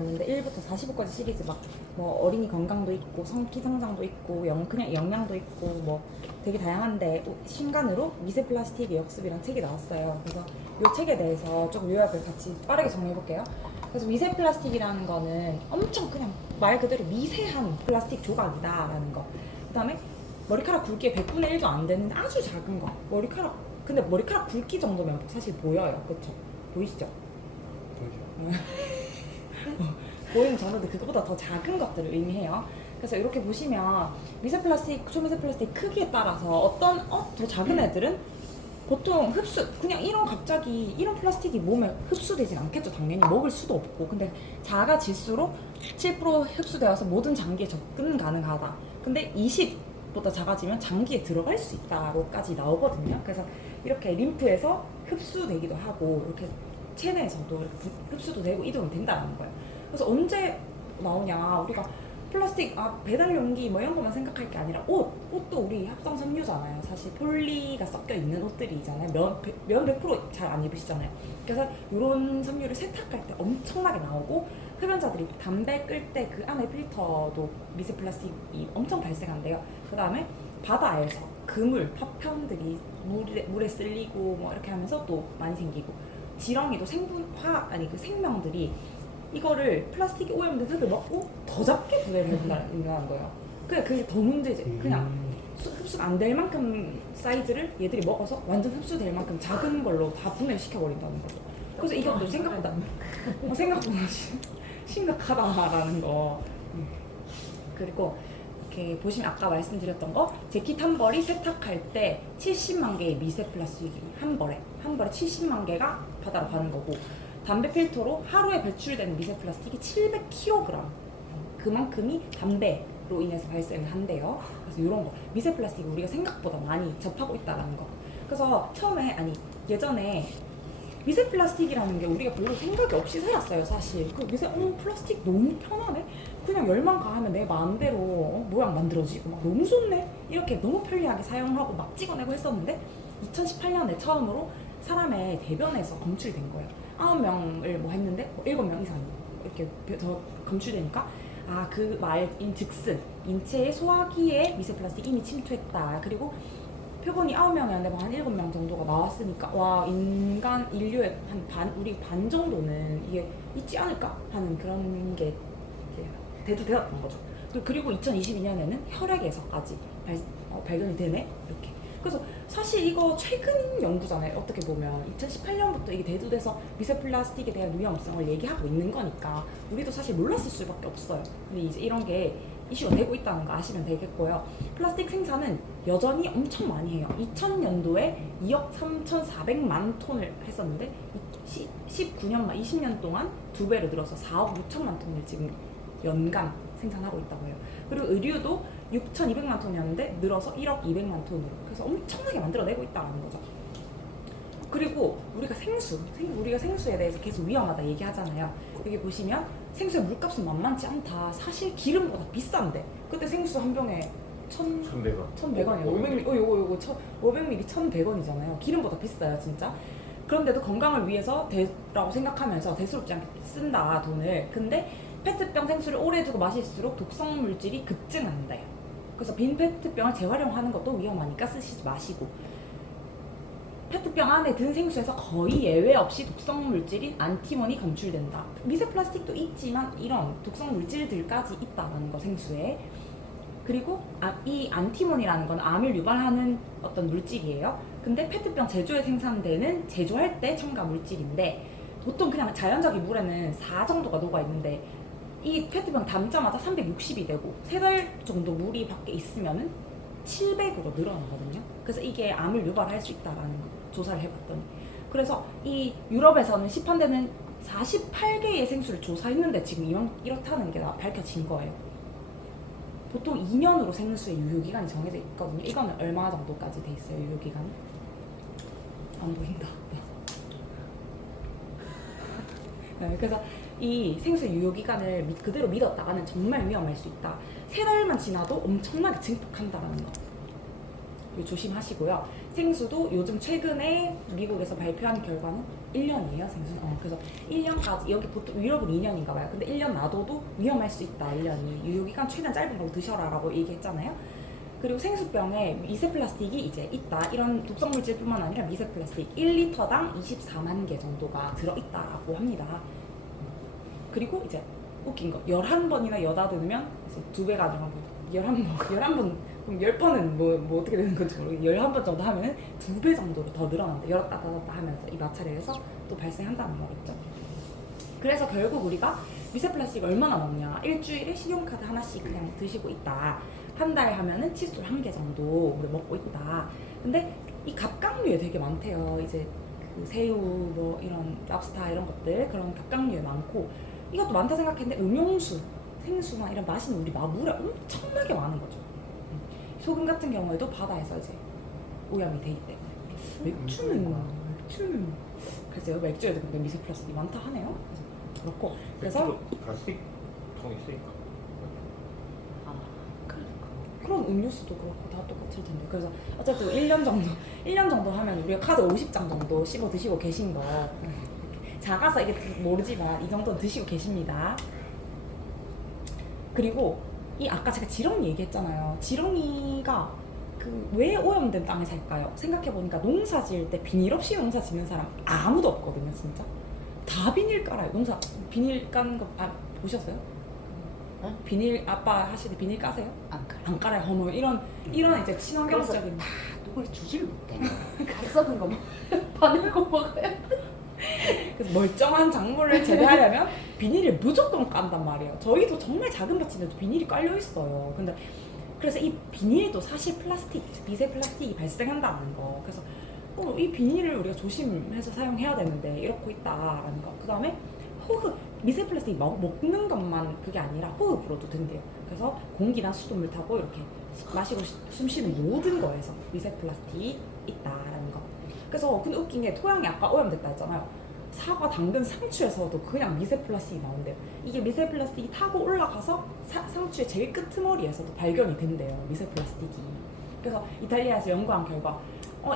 있는데 1부터 45까지 시리즈 막 뭐 어린이 건강도 있고 성기 성장도 있고 그냥 영양도 있고 뭐 되게 다양한데 신간으로 미세 플라스틱의 역습이란 책이 나왔어요. 그래서 이 책에 대해서 좀 요약을 같이 빠르게 정리해볼게요. 그래서 미세 플라스틱이라는 거는 엄청 그냥 말 그대로 미세한 플라스틱 조각이다라는 거. 그다음에 머리카락 굵기의 100분의 1도 안 되는 아주 작은 거. 근데 머리카락 굵기 정도면 사실 보여요. 그쵸? 보이시죠? 보이죠? 보이는 정도인데 그거보다 더 작은 것들을 의미해요. 그래서 이렇게 보시면 미세 플라스틱, 초미세 플라스틱 크기에 따라서 더 작은 애들은 보통 그냥 갑자기 이런 플라스틱이 몸에 흡수되진 않겠죠. 당연히 먹을 수도 없고. 근데 작아질수록 7% 흡수되어서 모든 장기에 접근 가능하다. 근데 20보다 작아지면 장기에 들어갈 수 있다로까지 나오거든요. 그래서 이렇게 림프에서 흡수되기도 하고 이렇게 체내에서도 이렇게 흡수도 되고 이동이 된다는 거예요. 그래서 언제 나오냐, 우리가 플라스틱 배달 용기 뭐 이런 것만 생각할 게 아니라 옷도 우리 합성 섬유잖아요. 사실 폴리가 섞여 있는 옷들이잖아요. 면 100% 잘 안 입으시잖아요. 그래서 이런 섬유를 세탁할 때 엄청나게 나오고, 흡연자들이 담배 끌 때 그 안에 필터도 미세 플라스틱이 엄청 발생한대요. 그 다음에 바다에서 그물, 파편들이 물에 쓸리고 뭐 이렇게 하면서 또 많이 생기고, 지렁이도 그 생명들이 이거를 플라스틱이 오염된 흙을 먹고 더 작게 분해를 해준다는 거예요. 그게 더 문제지. 그냥 흡수가 안 될 만큼 사이즈를 얘들이 먹어서 완전 흡수될 만큼 작은 걸로 다 분해를 시켜버린다는 거죠. 그래서 이것도 생각보다 심각하다라는 거. 그리고 이렇게 보시면 아까 말씀드렸던 거, 재킷 한 벌이 세탁할 때 70만 개의 미세 플라스틱이 한 벌에 70만 개가 바다로 가는 거고, 담배 필터로 하루에 배출되는 미세 플라스틱이 700kg, 그만큼이 담배로 인해서 발생을 한대요. 그래서 이런 거 미세 플라스틱이 우리가 생각보다 많이 접하고 있다는 거. 그래서 예전에 미세 플라스틱이라는 게 우리가 별로 생각이 없이 살았어요. 사실 플라스틱 너무 편하네, 그냥 열만 가하면 내 마음대로 모양 만들어지고 막 너무 좋네, 이렇게 너무 편리하게 사용하고 막 찍어내고 했었는데, 2018년에 처음으로 사람의 대변에서 검출된 거예요. 9명을 했는데 7명 이상이 이렇게 더 검출되니까, 그 말인즉슨 인체의 소화기에 미세 플라스틱이 이미 침투했다. 그리고 표본이 9명이었는데 한 7명 정도가 나왔으니까, 인류의 우리 반 정도는 이게 있지 않을까 하는 그런 게 대두되었던 거죠. 그리고 2022년에는 혈액에서까지 발견이 되네, 이렇게. 그래서 사실 이거 최근 연구잖아요. 어떻게 보면 2018년부터 이게 대두돼서 미세 플라스틱에 대한 위험성을 얘기하고 있는 거니까 우리도 사실 몰랐을 수밖에 없어요. 근데 이제 이런 게 이슈가 되고 있다는 거 아시면 되겠고요. 플라스틱 생산은 여전히 엄청 많이 해요. 2000년도에 2억 3,400만 톤을 했었는데 19년 20년 동안 2배로 늘어서 4억 6천만 톤을 지금 연간 생산하고 있다고 해요. 그리고 의류도 6,200만 톤이었는데 늘어서 1억 200만 톤으로, 그래서 엄청나게 만들어내고 있다는 거죠. 그리고 우리가 생수에 대해서 계속 위험하다 얘기하잖아요. 여기 보시면 생수의 물값은 만만치 않다. 사실 기름보다 비싼데, 그때 생수 한 병에 1,100원이요. 500ml 1,100원이잖아요. 기름보다 비싸요, 진짜. 그런데도 건강을 위해서 라고 생각하면서 대수롭지 않게 쓴다, 돈을. 근데 페트병 생수를 오래 두고 마실수록 독성 물질이 급증한대요. 그래서 빈 페트병을 재활용하는 것도 위험하니까 쓰시지 마시고, 페트병 안에 든 생수에서 거의 예외 없이 독성 물질인 안티몬이 검출된다. 미세 플라스틱도 있지만 이런 독성 물질들까지 있다는 거, 생수에. 그리고 이 안티몬이라는 건 암을 유발하는 어떤 물질이에요. 근데 페트병 제조할 때 첨가 물질인데, 보통 그냥 자연적인 물에는 4 정도가 녹아 있는데 이 페트병 담자마자 360이 되고 3달 정도 물이 밖에 있으면은 700으로 늘어나거든요. 그래서 이게 암을 유발할 수 있다라는 거 조사를 해봤더니. 그래서 이 유럽에서는 시판되는 48개의 생수를 조사했는데 지금 이렇다는 게 밝혀진 거예요. 보통 2년으로 생수의 유효기간이 정해져 있거든요. 이거는 얼마 정도까지 돼 있어요, 유효기간이? 안 보인다. 네, 그래서 이 생수의 유효기간을 그대로 믿었다가는 정말 위험할 수 있다. 3달만 지나도 엄청나게 증폭한다는 거. 이거 조심하시고요. 생수도 요즘 최근에 미국에서 발표한 결과는 1년이에요, 생수. 그래서 1년까지, 여기 보통 유럽은 2년인가 봐요. 근데 1년 놔둬도 위험할 수 있다, 1년이. 유효기간 최대한 짧은 걸로 드셔라라고 얘기했잖아요. 그리고 생수병에 미세 플라스틱이 이제 있다. 이런 독성 물질뿐만 아니라 미세 플라스틱 1리터당 24만 개 정도가 들어있다라고 합니다. 그리고 이제 웃긴 거 11번이나 여다 드으면 이제 2배 가져간 거. 11번, 그럼 10번은 뭐 어떻게 되는 건지 모르겠는데 11번 정도 하면 2배 정도로 더 늘어난다. 열었다 닫았다 하면서 이 마찰에서 또 발생한다는 거겠죠. 그래서 결국 우리가 미세 플라스틱 얼마나 먹냐. 일주일에 신용카드 하나씩 그냥 드시고 있다. 한 달 하면은 칫솔 1개 정도 우리 먹고 있다. 근데 이 갑각류에 되게 많대요. 이제 그 새우 뭐 이런 랍스타 이런 것들 그런 갑각류에 많고 이것도 많다 생각했는데 음용수, 생수나 이런 맛있는 우리 물에 엄청나게 많은 거죠. 소금 같은 경우에도 바다에서 이제 오염이 되기 때문에 맥주는 글쎄요 맥주에도 근데 미세 플라스틱이 많다 하네요. 그래서 그렇고 그래서 플라스틱 통이 있으니까. 그런 음료수도 그렇고 다 똑같을 텐데. 그래서 어쨌든 1년 정도 하면 우리가 카드 50장 정도 씹어 드시고 계신 거. 작아서 이게 모르지만 이 정도는 드시고 계십니다. 그리고 이 아까 제가 지렁이 얘기했잖아요. 지렁이가 그 왜 오염된 땅에 살까요? 생각해보니까 농사 지을 때 비닐 없이 농사 짓는 사람 아무도 없거든요, 진짜. 다 비닐 깔아요. 비닐 까는 거 보셨어요? 응? 비닐 아빠 하실 때 비닐 까세요? 안 깔아요. 어머 이런 이제 친환경적인 다 누굴 주질 못해. 각 썩은 거 바늘고 먹어요. 그래서 멀쩡한 작물을 재배하려면 비닐을 무조건 깐단 말이에요. 저희도 정말 작은 밭인데도 비닐이 깔려 있어요. 근데 그래서 이 비닐도 사실 미세 플라스틱이 발생한다는 거. 그래서 이 비닐을 우리가 조심해서 사용해야 되는데 이러고 있다라는 거. 그 다음에 호흡, 미세 플라스틱 먹는 것만 그게 아니라 호흡으로도 된대요. 그래서 공기나 수돗물 타고 이렇게 마시고 숨 쉬는 모든 거에서 미세 플라스틱이 있다라는 거. 그래서 근데 웃긴 게 토양이 아까 오염됐다 했잖아요. 사과, 당근, 상추에서도 그냥 미세 플라스틱이 나온대요. 이게 미세 플라스틱이 타고 올라가서 상추의 제일 끄트머리에서도 발견이 된대요. 미세 플라스틱이. 그래서 이탈리아에서 연구한 결과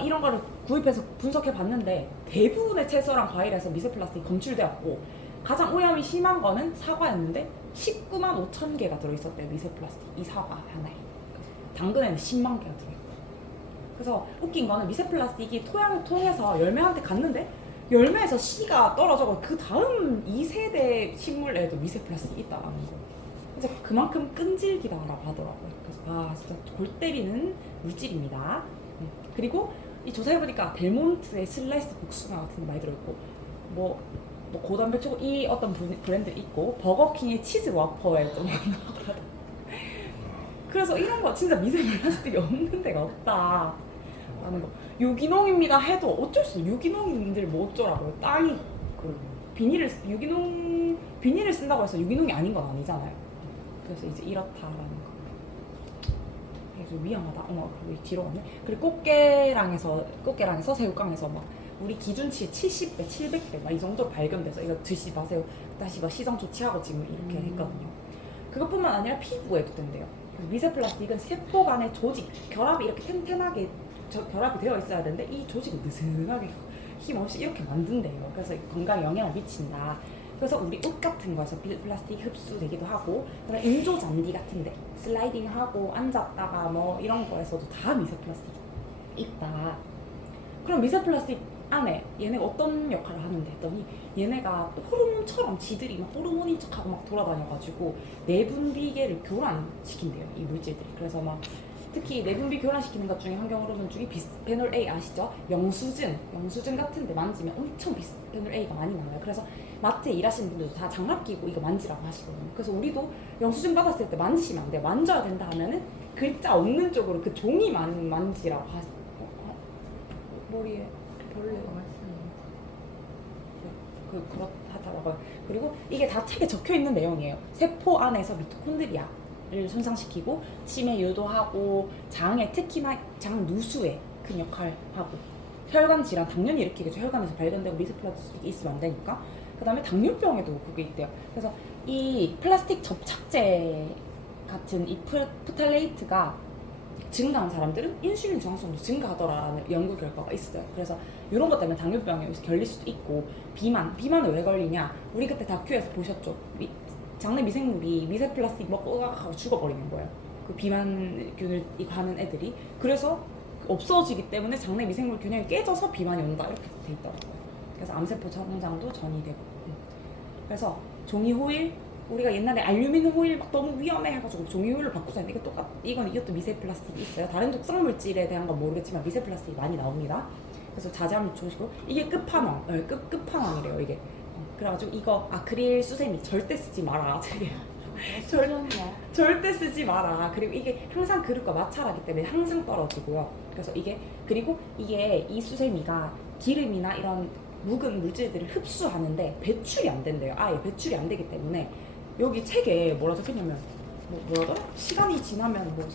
이런 거를 구입해서 분석해 봤는데 대부분의 채소랑 과일에서 미세 플라스틱이 검출되었고 가장 오염이 심한 거는 사과였는데 19만 5천 개가 들어있었대요. 미세 플라스틱 이 사과 하나에. 당근에는 10만 개가 들어있고. 그래서 웃긴 거는 미세 플라스틱이 토양을 통해서 열매한테 갔는데 열매에서 씨가 떨어져서 그 다음 2세대 식물에도 미세 플라스틱이 있다라는 거. 그래서 그만큼 끈질기다라고 하더라고요. 그래서 진짜 골 때리는 물질입니다. 그리고 이 조사해보니까 델몬트의 슬라이스 복숭아 같은 게 많이 들어있고 뭐 고단백초고 이 어떤 브랜드 있고 버거킹의 치즈 와퍼에 좀 나오더라고요. 그래서 이런 거 진짜 미세 플라스틱이 없는 데가 없다 라는 거. 유기농입니다 해도 어쩔 수 없어. 유기농인들 뭐 어쩌라고요. 땅이 비닐을 쓴다고 해서 유기농이 아닌 건 아니잖아요. 그래서 이제 이렇다라는 거. 좀 위험하다. 그리고 뒤로 갔네. 그리고 꽃게랑에서 새우깡에서 막 우리 기준치의 70배, 700배 막 이 정도로 발견돼서 이거 드시지 마세요. 다시 막 시장 조치하고 지금 이렇게 했거든요. 그것뿐만 아니라 피부에도 된대요. 미세 플라스틱은 세포 간의 조직, 결합이 이렇게 튼튼하게 결합이 되어 있어야 되는데 이 조직을 느슨하게 힘없이 이렇게 만든대요. 그래서 건강에 영향을 미친다. 그래서 우리 옷 같은 거에서 플라스틱 흡수되기도 하고, 그다음에 인조 잔디 같은데 슬라이딩하고 앉았다가 뭐 이런 거에서도 다 미세 플라스틱이 있다. 그럼 미세 플라스틱 안에 얘네가 어떤 역할을 하는데 했더니 얘네가 호르몬처럼 지들이 막 호르몬인 척하고 막 돌아다녀가지고 내분비계를 교란시킨대요, 이 물질들이. 그래서 막 특히 내분비 교란시키는 것 중에 환경 호르몬 중에 비스페놀 A 아시죠? 영수증 같은데 만지면 엄청 비스페놀 A가 많이 나와요. 그래서 마트에 일하시는 분들도 다 장갑 끼고 이거 만지라고 하시거든요. 그래서 우리도 영수증 받았을 때 만지시면 안 돼요. 만져야 된다 하면은 글자 없는 쪽으로 그 종이만 만지라고 머리에 벌레가 그렇다더라고요. 그리고 이게 다 책에 적혀 있는 내용이에요. 세포 안에서 미토콘드리아를 손상시키고 치매 유도하고 장에, 특히나 장 누수에 큰 역할을 하고, 혈관 질환, 당연히 일으키겠죠. 혈관에서 발견되고 미세 플라스틱이 있으면 안 되니까. 그 다음에 당뇨병에도 그게 있대요. 그래서 이 플라스틱 접착제 같은 이 프탈레이트가 증가한 사람들은 인슐린 저항성도 증가하더라라는 연구 결과가 있어요. 그래서 이런 것 때문에 당뇨병에 걸릴 수도 있고 비만은 왜 걸리냐? 우리 그때 다큐에서 보셨죠? 장내 미생물이 미세 플라스틱 먹고 하고 죽어버리는 거예요. 그 비만균을 가는 애들이. 그래서 없어지기 때문에 장내 미생물 균형이 깨져서 비만이 온다 이렇게 돼 있더라고요. 그래서 암세포 성장도 전이 되고. 그래서 종이 호일 우리가 옛날에 알루미늄 호일 막 너무 위험해 해가지고 종이 호일을 바꾸잖아요. 이것도 미세 플라스틱이 있어요. 다른 독성 물질에 대한 건 모르겠지만 미세 플라스틱이 많이 나옵니다. 그래서 자제하면 좋으시고 이게 끝판왕, 끝판왕이래요 이게. 그래가지고 이거 아크릴 수세미 절대 쓰지 마라. 되게 절대 쓰지 마라. 그리고 이게 항상 그릇과 마찰하기 때문에 항상 떨어지고요. 그래서 그리고 이게 이 수세미가 기름이나 이런 묵은 물질들을 흡수하는데 배출이 안 된대요. 아예 배출이 안 되기 때문에 여기 책에 뭐라 적혔냐면 뭐라더라? 시간이 지나면 뭐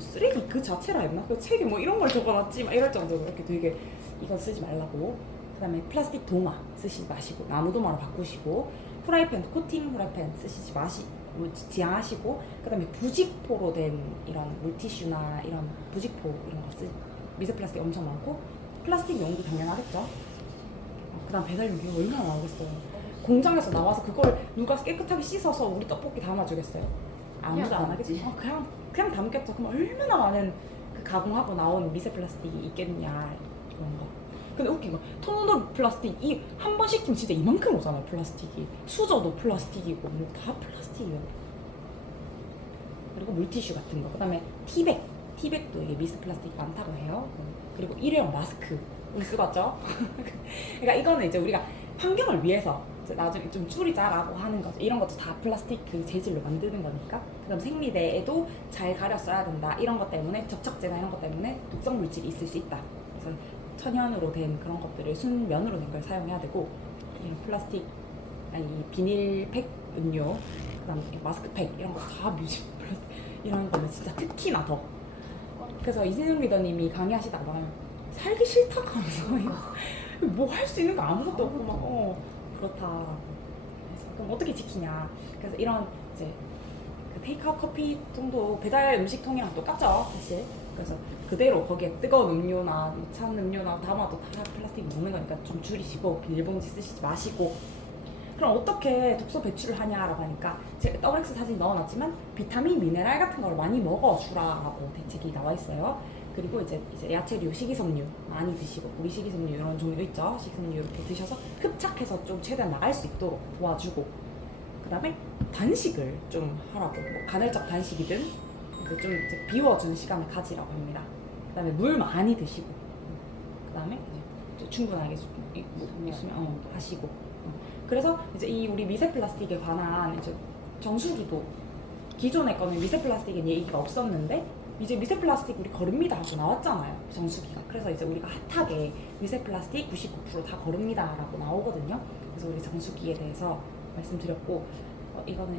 쓰레기 그 자체라 했나? 그 책에 뭐 이런 걸 적어놨지 막 이럴 정도로 이렇게 되게 이거 쓰지 말라고. 그다음에 플라스틱 도마 쓰시지 마시고 나무 도마로 바꾸시고 프라이팬 코팅 프라이팬 쓰시지 지양하시고 그다음에 부직포로 된 이런 물티슈나 이런 부직포 이런 거 미세 플라스틱 엄청 많고 플라스틱 용기 당연하겠죠. 그다음 배달 용기 얼마나 나오겠어요. 공장에서 나와서 그걸 누가 깨끗하게 씻어서 우리 떡볶이 담아주겠어요? 아무도 안 하겠지. 그냥 담겠죠. 그럼 얼마나 많은 그 가공하고 나온 미세 플라스틱이 있겠냐 이런 거. 근데 웃긴 거 통도 플라스틱 한 번 시키면 진짜 이만큼 오잖아요. 플라스틱이 수저도 플라스틱이고 뭐 다 플라스틱이에요. 그리고 물티슈 같은 거. 그다음에 티백도 이게 미세 플라스틱이 많다고 해요. 그리고 일회용 마스크 쓰고 왔죠. 그러니까 이거는 이제 우리가 환경을 위해서 나중에 좀 줄이자라고 하는 거죠. 이런 것도 다 플라스틱 그 재질로 만드는 거니까. 그다음 생리대에도 잘 가려 써야 된다. 이런 것 때문에 접착제나 이런 것 때문에 독성 물질이 있을 수 있다. 그래서 천연으로 된 그런 것들을 순면으로 된 걸 사용해야 되고 이런 플라스틱 비닐팩 음료 그다음 마스크팩 이런 거 다 뮤직 플라스틱 이런 거는 진짜 특히나 더. 그래서 이진웅 리더님이 강의하시다가 말하면 살기 싫다 하면서 뭐 할 수 있는 거 아무것도 없고 막 그렇다. 그래서 그럼 어떻게 지키냐? 그래서 이런 이제 그 테이크아웃 커피 통도 배달 음식통이랑 똑같죠, 사실. 그래서 그대로 거기에 뜨거운 음료나 찬 음료나 담아도 다 플라스틱 먹는 거니까 좀 줄이시고 비닐봉지 쓰시지 마시고. 그럼 어떻게 독소 배출을 하냐라고 하니까 제가 WX 사진 넣어놨지만 비타민, 미네랄 같은 걸 많이 먹어주라라고 대책이 나와 있어요. 그리고 이제 야채류, 식이섬유 많이 드시고 우리 식이섬유 이런 종류 있죠. 식이섬유 이렇게 드셔서 흡착해서 좀 최대한 나갈 수 있도록 도와주고 그다음에 단식을 좀 하라고 뭐 간헐적 단식이든 이제 좀 이제 비워주는 시간을 가지라고 합니다. 그다음에 물 많이 드시고 그다음에 이제 충분하게 수면 하시고 그래서 이제 이 우리 미세 플라스틱에 관한 이제 정수기도 기존에 거는 미세 플라스틱에 얘기가 없었는데 이제 미세 플라스틱 우리 거릅니다 하고 나왔잖아요. 정수기가. 그래서 이제 우리가 핫하게 미세 플라스틱 99%다 거릅니다 라고 나오거든요. 그래서 우리 정수기에 대해서 말씀드렸고 이거는 이제